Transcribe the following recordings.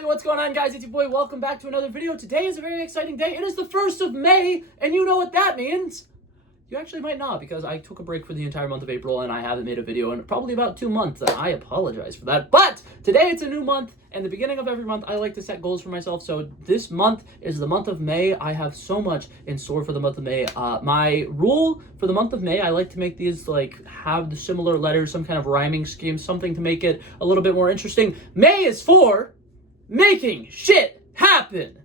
everybody, what's going on, guys? It's your boy. Welcome back to another video. Today is a very exciting day. It is the 1st of May, and you know what that means. You actually might not, because I took a break for the entire month of April, and I haven't made a video in probably about 2 months, and I apologize for that. But today it's a new month, and the beginning of every month, I like to set goals for myself. So this month is the month of May. I have so much in store for the month of May. My rule for the month of May, I like to make these, have the similar letters, some kind of rhyming scheme, something to make it a little bit more interesting. May is for making shit happen.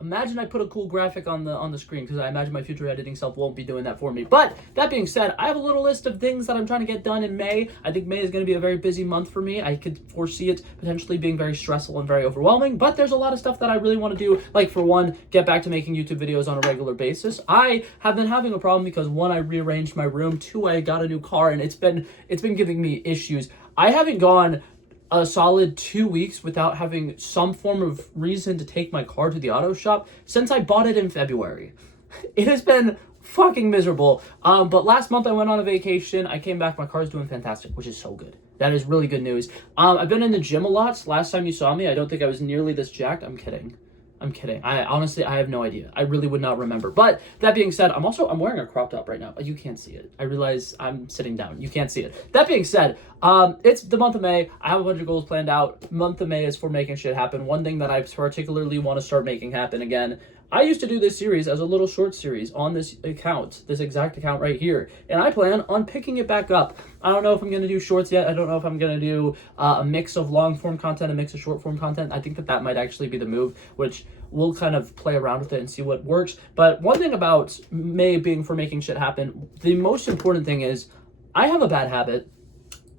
Imagine I put a cool graphic on the screen, because I imagine my future editing self won't be doing that for me. But that being said, I have a little list of things that I'm trying to get done in May. I think May is going to be a very busy month for me. I could foresee it potentially being very stressful and very overwhelming, but there's a lot of stuff that I really want to do. Like, for one, get back to making YouTube videos on a regular basis. I have been having a problem because, one, I rearranged my room, two, I got a new car, and it's been giving me issues. I haven't gone a solid 2 weeks without having some form of reason to take my car to the auto shop since I bought it in February. It has been fucking miserable. But last month I went on a vacation. I came back, my car's doing fantastic, which is so good. That is really good news. I've been in the gym a lot. Last time you saw me, I don't think I was nearly this jacked. I'm kidding. I honestly have no idea. I really would not remember. But that being said, I'm wearing a crop top right now. You can't see it. I realize I'm sitting down. You can't see it. That being said, it's the month of May. I have a bunch of goals planned out. Month of May is for making shit happen. One thing that I particularly want to start making happen again. I used to do this series as a little short series on this account, this exact account right here, and I plan on picking it back up. I don't know if I'm going to do shorts yet. I don't know if I'm going to do a mix of long-form content, a mix of short-form content. I think that might actually be the move, which we'll kind of play around with it and see what works. But one thing about May being for making shit happen, the most important thing is I have a bad habit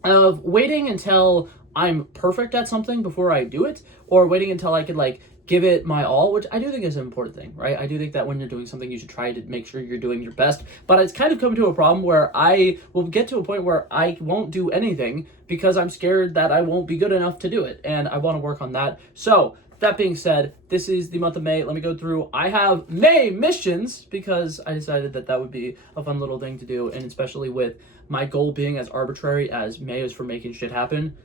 of waiting until I'm perfect at something before I do it, or waiting until I could, give it my all, which I do think is an important thing, right? I do think that when you're doing something, you should try to make sure you're doing your best. But it's kind of come to a problem where I will get to a point where I won't do anything because I'm scared that I won't be good enough to do it. And I want to work on that. So that being said, this is the month of May. Let me go through. I have May missions because I decided that would be a fun little thing to do. And especially with my goal being as arbitrary as May is for making shit happen.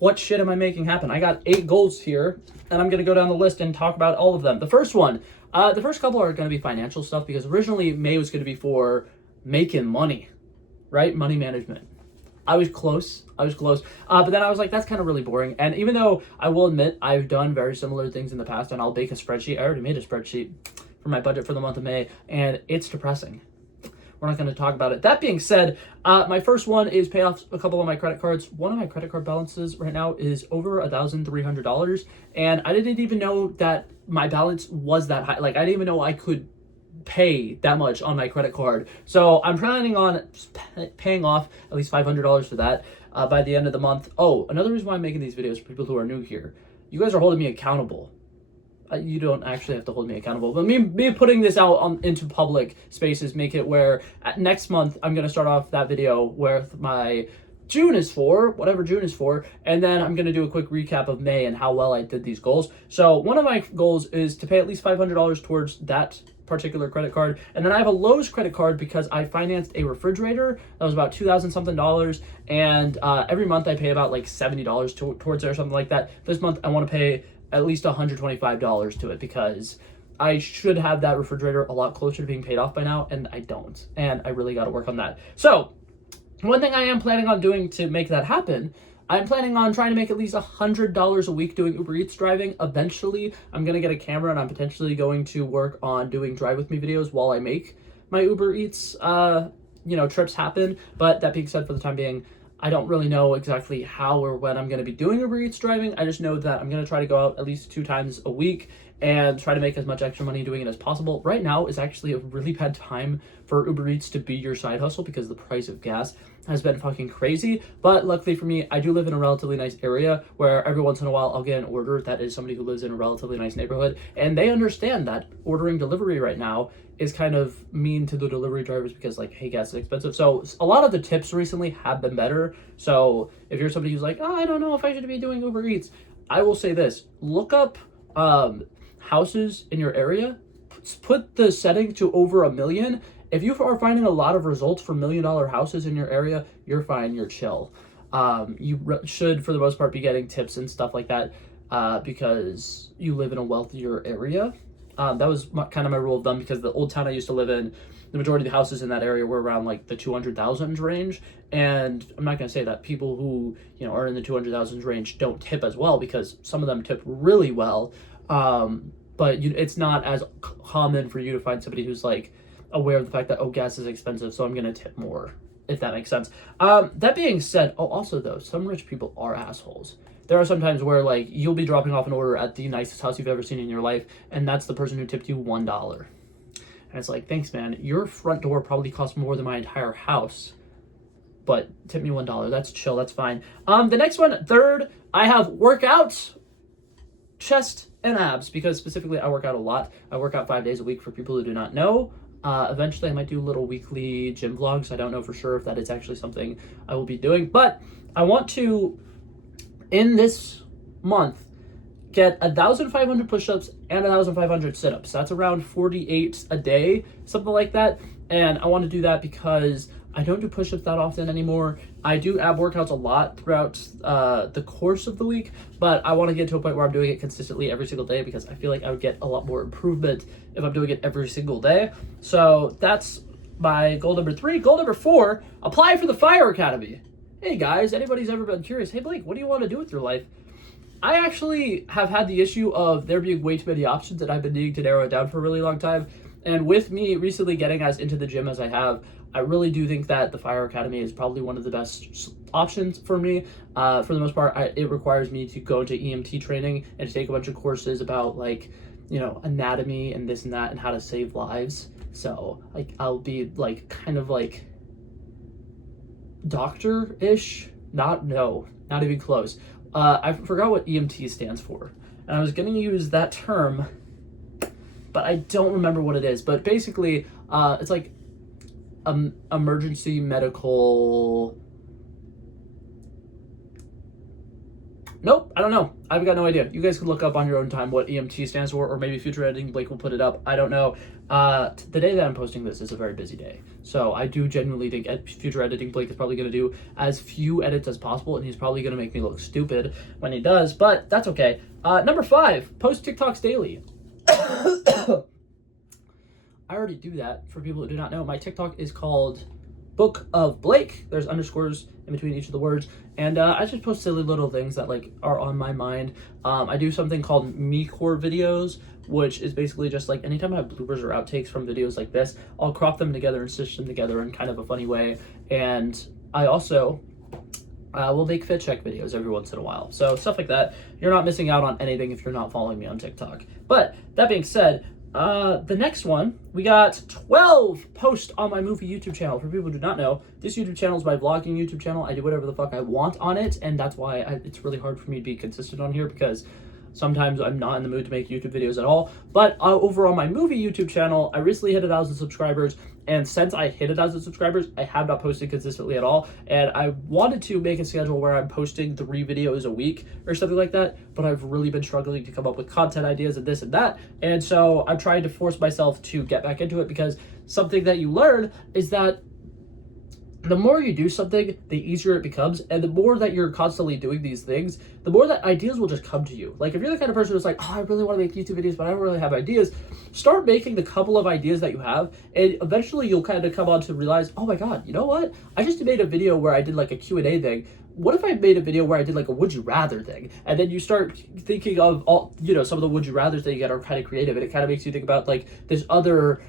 What shit am I making happen? I got 8 goals here, and I'm going to go down the list and talk about all of them. The first one, the first couple are going to be financial stuff, because originally May was going to be for making money, right? Money management. I was close. But then I was like, that's kind of really boring. And even though I will admit I've done very similar things in the past, and I'll make a spreadsheet. I already made a spreadsheet for my budget for the month of May, and it's depressing. We're not going to talk about it. That being said, my first one is pay off a couple of my credit cards. One of my credit card balances right now is over $1,300, and I didn't even know that my balance was that high. I didn't even know I could pay that much on my credit card. So I'm planning on paying off at least $500 for that by the end of the month. Oh, another reason why I'm making these videos for people who are new here, you guys are holding me accountable. You don't actually have to hold me accountable, but me putting this out into public spaces make it where next month I'm going to start off that video with my June is for, whatever June is for, and then I'm going to do a quick recap of May and how well I did these goals. So one of my goals is to pay at least $500 towards that particular credit card, and then I have a Lowe's credit card because I financed a refrigerator that was about $2,000 something, and every month I pay about $70 towards it or something like that. This month I want to pay at least $125 to it because I should have that refrigerator a lot closer to being paid off by now, and I don't, and I really got to work on that. So one thing I am planning on doing to make that happen, I'm planning on trying to make at least $100 a week doing Uber Eats driving. Eventually, I'm going to get a camera, and I'm potentially going to work on doing Drive With Me videos while I make my Uber Eats, trips happen. But that being said, for the time being, I don't really know exactly how or when I'm going to be doing Uber Eats driving. I just know that I'm going to try to go out at least 2 times a week and try to make as much extra money doing it as possible. Right now is actually a really bad time for Uber Eats to be your side hustle because the price of gas has been fucking crazy. But luckily for me, I do live in a relatively nice area where every once in a while I'll get an order that is somebody who lives in a relatively nice neighborhood, and they understand that ordering delivery right now is kind of mean to the delivery drivers because, hey, gas is expensive. So a lot of the tips recently have been better. So if you're somebody who's like, oh, I don't know if I should be doing Uber Eats, I will say this: look up houses in your area, put the setting to over 1 million. If you are finding a lot of results for $1 million houses in your area, you're fine, you're chill. You should, for the most part, be getting tips and stuff like that. because you live in a wealthier area. That was kind of my rule of thumb, because the old town I used to live in, the majority of the houses in that area were around like the 200,000 range. And I'm not going to say that people who, are in the 200,000 range don't tip as well, because some of them tip really well. But it's not as common for you to find somebody who's like aware of the fact that, oh, gas is expensive, so I'm going to tip more, if that makes sense. That being said, also though, some rich people are assholes. There are some times where like you'll be dropping off an order at the nicest house you've ever seen in your life, and that's the person who tipped you $1. And it's like, thanks, man. Your front door probably costs more than my entire house, but tip me $1. That's chill. That's fine. The next one, third, I have workouts, chest and abs, because specifically I work out a lot. I work out 5 days a week, for people who do not know. Eventually I might do little weekly gym vlogs. I don't know for sure if that is actually something I will be doing, but I want to, in this month, get 1,500 push-ups and 1,500 sit-ups. That's around 48 a day, something like that. And I want to do that because I don't do push-ups that often anymore. I do ab workouts a lot throughout the course of the week, but I want to get to a point where I'm doing it consistently every single day, because I feel like I would get a lot more improvement if I'm doing it every single day. So that's my goal number 3. Goal number 4, apply for the Fire Academy. Hey guys, anybody's ever been curious, hey Blake, what do you want to do with your life? I actually have had the issue of there being way too many options, and I've been needing to narrow it down for a really long time. And with me recently getting as into the gym as I have, I really do think that the Fire Academy is probably one of the best options for me. For the most part, it requires me to go into EMT training and to take a bunch of courses about like, anatomy and this and that and how to save lives. So like I'll be like kind of like doctor-ish. Not even close. I forgot what EMT stands for, and I was going to use that term, but I don't remember what it is. But basically, it's like emergency medical. Nope, I don't know. I've got no idea. You guys can look up on your own time what EMT stands for, or maybe future editing Blake will put it up. I don't know. The day that I'm posting this is a very busy day, so I do genuinely think future editing Blake is probably going to do as few edits as possible, and he's probably going to make me look stupid when he does, but that's okay. Number 5, post TikToks daily. I already do that. For people that do not know, my TikTok is called Book of Blake. There's underscores in between each of the words, and I just post silly little things that like are on my mind. I do something called MeCore videos, which is basically just like anytime I have bloopers or outtakes from videos like this, I'll crop them together and stitch them together in kind of a funny way. And I also will make fit check videos every once in a while. So stuff like that. You're not missing out on anything if you're not following me on TikTok. But that being said, the next one, we got 12 posts on my movie YouTube channel. For people who do not know, this YouTube channel is my vlogging YouTube channel. I do whatever the fuck I want on it, and that's why it's really hard for me to be consistent on here, because sometimes I'm not in the mood to make YouTube videos at all. But over on my movie YouTube channel, I recently hit 1,000 subscribers, and since I hit 1,000 subscribers, I have not posted consistently at all. And I wanted to make a schedule where I'm posting 3 videos a week or something like that, but I've really been struggling to come up with content ideas and this and that. And so I'm trying to force myself to get back into it, because something that you learn is that the more you do something, the easier it becomes, and the more that you're constantly doing these things, the more that ideas will just come to you. Like if you're the kind of person who's like, oh, I really want to make YouTube videos, but I don't really have ideas, start making the couple of ideas that you have, and eventually you'll kind of come on to realize, oh my god, you know what? I just made a video where I did like a Q&A thing. What if I made a video where I did like a would you rather thing? And then you start thinking of all, some of the would you rather things that are kind of creative, and it kind of makes you think about like this other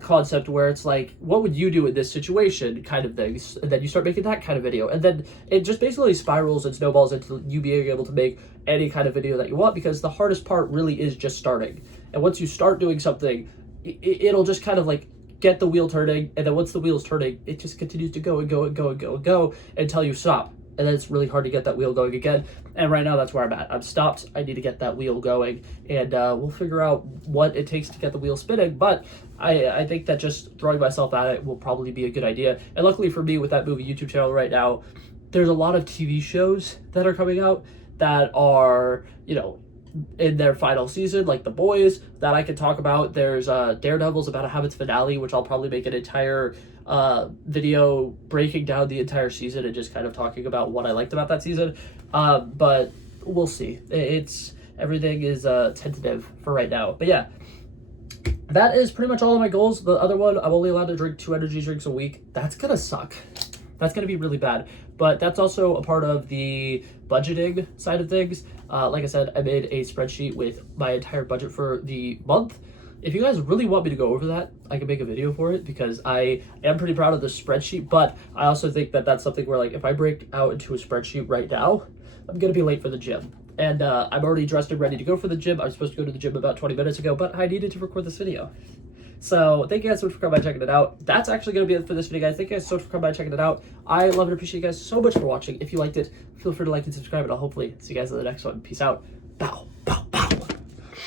concept where it's like, what would you do in this situation kind of thing, and then you start making that kind of video, and then it just basically spirals and snowballs into you being able to make any kind of video that you want, because the hardest part really is just starting. And once you start doing something, it'll just kind of like get the wheel turning, and then once the wheel's turning, it just continues to go and go and go and go and go until you stop. And then it's really hard to get that wheel going again. And right now, that's where I'm at. I'm stopped. I need to get that wheel going. And we'll figure out what it takes to get the wheel spinning. But I think that just throwing myself at it will probably be a good idea. And luckily for me, with that movie YouTube channel right now, there's a lot of TV shows that are coming out that are, in their final season, like The Boys, that I can talk about. There's Daredevil's about to have its finale, which I'll probably make an entire video breaking down the entire season and just kind of talking about what I liked about that season. But we'll see. Everything is tentative for right now. But yeah, that is pretty much all of my goals. The other one, I'm only allowed to drink 2 energy drinks a week. That's gonna suck. That's gonna be really bad. But that's also a part of the budgeting side of things. Like I said, I made a spreadsheet with my entire budget for the month. If you guys really want me to go over that, I can make a video for it because I am pretty proud of the spreadsheet. But I also think that that's something where, like, if I break out into a spreadsheet right now, I'm gonna be late for the gym. And I'm already dressed and ready to go for the gym. I was supposed to go to the gym about 20 minutes ago, but I needed to record this video. So thank you guys so much for coming by checking it out. That's actually going to be it for this video, guys. Thank you guys so much for coming by checking it out. I love and appreciate you guys so much for watching. If you liked it, feel free to like and subscribe, and I'll hopefully see you guys in the next one. Peace out. Bow.